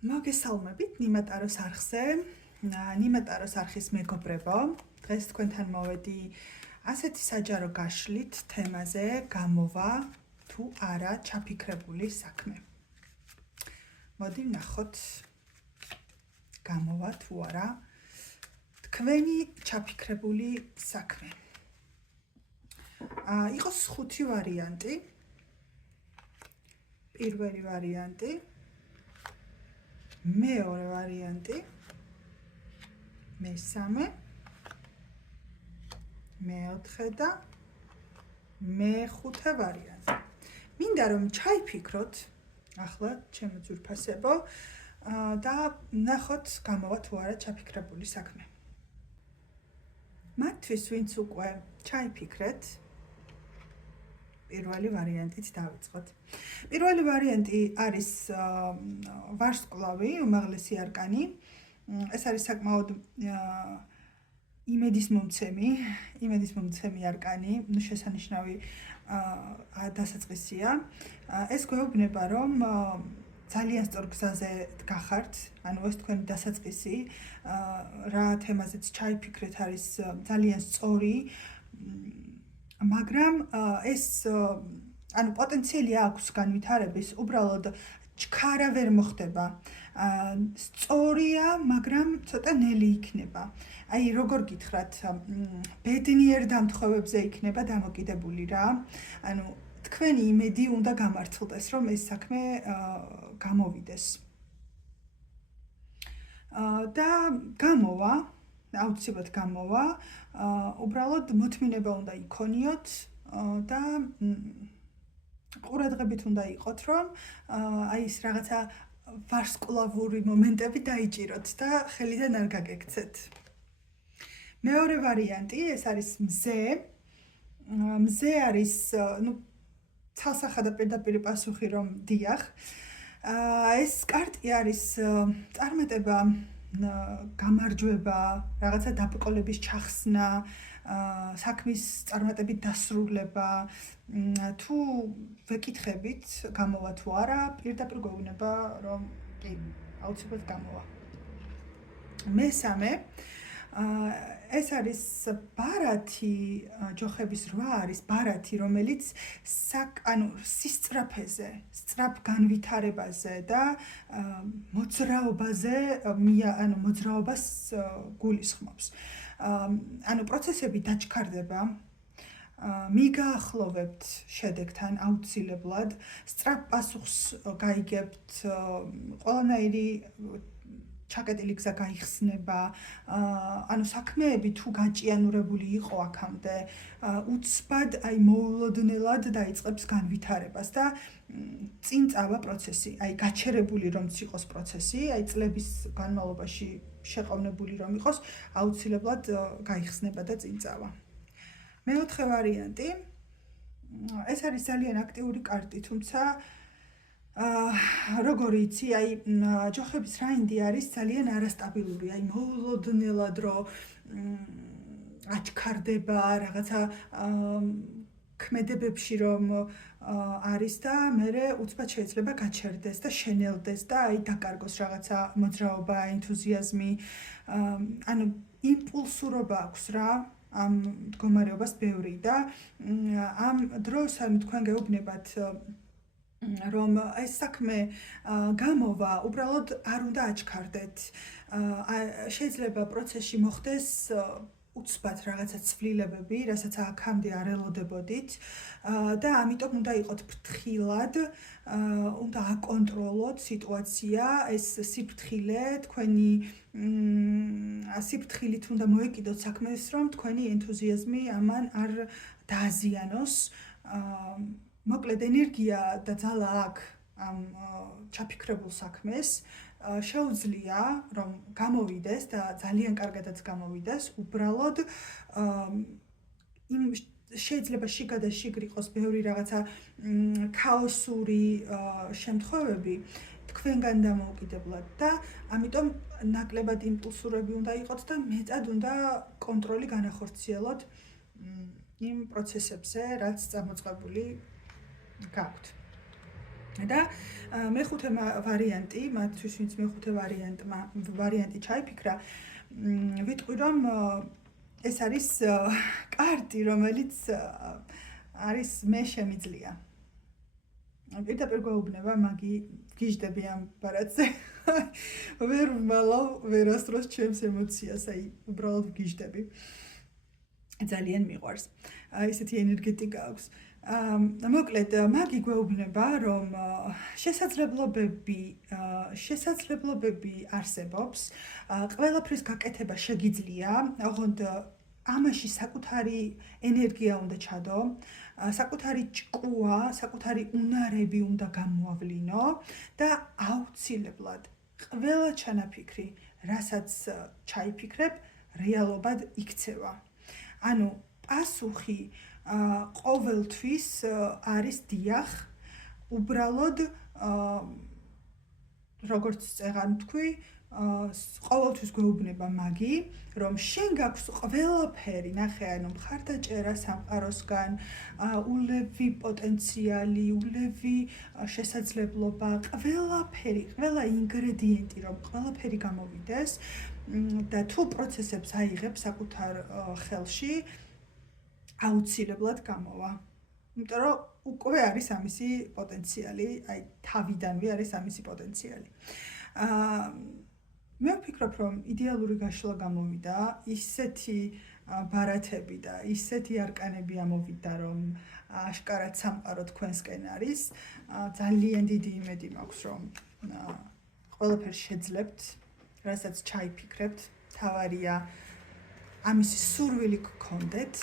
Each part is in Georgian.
მოგესალმებით ნიმატაროს არხზე. ნიმატაროს არხის მეგობრებო, დღეს თქვენთან მოვედი ასეთი საჯარო გაშლით თემაზე გამოვა თუ არა ჩაფიქრებული საქმე. მოდი ვნახოთ გამოვა თუ არა თქვენი ჩაფიქრებული საქმე. იყოს 5 ვარიანტი. პირველი ვარიანტი, მეორე ვარიანტი, მესამე, მეოთხე და მეხუთე ვარიანტი. მინდა რომ ჩაიფიქროთ ახლა ჩემო ძვირფასებო და ნახოთ გამოვა თუ არა ჩაფიქრებული საქმე. მათთვის ვინც უკვე ჩაიფიქრეთ, პირველი ვარიანტით დავიწყოთ. პირველი ვარიანტი არის ვარსკვლავი, უმაღლესი არკანი. ეს არის საკმაოდ იმედისმომცემი არკანი, შესანიშნავი დასაწყისია. ეს გვეუბნება, რომ ძალიან სწორ გზაზე გახართ, ანუ ეს თქვენი დასაწყისი, რა თემაზეც ჩაიფიქრეთ არის ძალიან სწორი, მაგრამ ეს ანუ პოტენციალი აქვს განვითარების, უბრალოდ ჩქარა ვერ მოხდება. სწორია, მაგრამ ცოტა ნელი იქნება. აი, როგორ გითხრათ, ბედნიერ დამთხოვებზე იქნება დამოკიდებული რა. ანუ თქვენი იმედი უნდა გამართლდეს, რომ ეს საქმე გამოვიდეს. და გამოვა, აუცილებლად გამოვა, უბრალოდ მოთმინება უნდა იქონიოთ და ყურადღებით უნდა იყოთ, რომ აი ეს რაღაცა ვარსკვლავური მომენტები დაიჭიროთ და ხელიდან არ გაგექცეთ. მეორე ვარიანტი, ეს არის მზე. მზე არის, ცალსახა და პირდაპირ პასუხი, რომ დიახ. ეს კარტი არის წარმატება, გამარჯვება, რაღაცა დაბრკოლების ჩახსნა, საქმის წარმატებით დასრულება. თუ ვეკითხებით გამოვა თუ არა, პირდაპირ გვეუბნება, რომ კი, აუცილებლად გამოვა. მესამე, ეს არის ბარათი, ჯოხების 8 არის ბარათი, რომელიც სისწრაფეზე, სწრაფ განვითარებაზე და მოძრაობას გულისხმობს. ანუ პროცესები დაჩქარდება, მიგაახლოვებთ შედეგთან აუცილებლად, სწრაფ პასუხს გაიგებთ, ყველანაირი ჩაკეტილი გზა გაიხსნება, ანუ საქმეები თუ გაჭიანურებული იყო აქამდე, უცბად, აი მოულოდნელად დაიწყებს განვითარებას და წინ წავა პროცესი, აი გაჩერებული რომც იყოს პროცესი, აი წლების განმავლობაში შეყოვნებული რომ იყოს, აუცილებლად გაიხსნება და წინ წავა. მეოთხე ვარიანტი, ეს არის ძალიან აქტიური კარტი, თუმცა როგორ იცი, აი ჯოხების რაინდი არის ძალიან არასტაბილური, აი მოულოდნელად რომ აჩქარდება რაღაცა ქმედებებში რომ არის და მერე უცბად შეიძლება გაჩერდეს და შენელდეს და აი დაკარგოს რაღაცა მოძრაობა, ენთუზიაზმი, ანუ იმპულსურობა აქვს რა. ამ მდგომარეობას ბევრი და ამ დროს თქვენ გეუბნებათ, რომ ეს საქმე გამოვა, უბრალოდ არ უნდა აჩქარდეთ. შეიძლება პროცესში მოხდეს უცბად რაღაცა ცვლილებები, რასაც აქამდე არ ელოდებოდით და ამიტომ უნდა იყოთ ფრთხილად, უნდა აკონტროლოთ სიტუაცია, ეს სიფრთხილე, თქვენი სიფრთხილით უნდა მოეკიდოთ საქმეს, რომ თქვენი ენთუზიაზმი ამან არ დააზიანოს. მოკლედ ენერგია და ძალა აქვს ამ ჩაფიქრებულ საქმეს. შეუძლია რომ გამოვიდეს და ძალიან კარგადაც გამოვიდეს, უბრალოდ შეიძლება შიგა და შიგრ იყოს ბევრი რაღაცა ქაოსური შემთხვევები თქვენგან დამოუკიდებლად და ამიტომ ნაკლებად იმპულსურები უნდა იყოთ და მეტად უნდა კონტროლი განახორციელოთ იმ პროცესებზე, რაც წამოწყებული გაქვთ. და მეხუთე ვარიანტი, მათთვის ვინც მეხუთე ვარიანტი ჩაიფიქრა, ვიტყვი რომ ეს არის კარტი, რომელიც არის მე შემიძლია. პირდაპირ გვეუბნება, მაგი გიждები ამ ბარათზე. ვერ ვმალავ ვერასდროს ჩემს ემოციას, აი, უბრალოდ გიждები. ძალიან მიყვარს. ესეთი ენერგეტიკა აქვს. მოკლედ, მაგი გვეუბნება, რომ შესაძლებლობები არსებობს, ყველაფრის გაკეთება შეგიძლია, ოღონდ ამაში საკუთარი ენერგია უნდა ჩადო, საკუთარი ჭკუა, საკუთარი უნარები უნდა გამოავლინო და აუცილებლად ყველა ჩანაფიქრი, რასაც ჩაიფიქრებ, რეალობად იქცევა. ანუ პასუხი ყოველთვის არის დიახ, უბრალოდ როგორც წეღან თქვი, ყოველთვის გვეუბნება მაგი, რომ შენ გაქვს ყველაფერი, ნახე, ანუ მხარდაჭერა სამყაროსგან, ულევი პოტენციალი, ულევი შესაძლებლობა, ყველაფერი, ყველა ინგრედიენტი, რომ ყველაფერი გამოვიდეს და თუ პროცესებს აიღებ საკუთარ ხელში, აუცილებლად გამოვა. იმიტომ რომ უკვე არის ამისი პოტენციალი, აი თავიდანვე არის ამისი პოტენციალი. მე ვფიქრობ, რომ იდეალური გაშლა გამოვიდა, ისეთი ბარათები და ისეთი არკანები ამოვიდა, რომ აშკარად სამყარო თქვენსკენ არის. ძალიან დიდი იმედი მაქვს, რომ ყველაფერს შეძლებთ, რასაც ჩაიფიქრებთ, თავარია ამისი სურვილი გქონდეთ.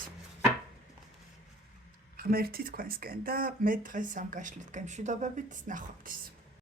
ღმერთი თქვენსკენ და მე დღეს ამ გაშლით გემშვიდობებით, ნახვამდის.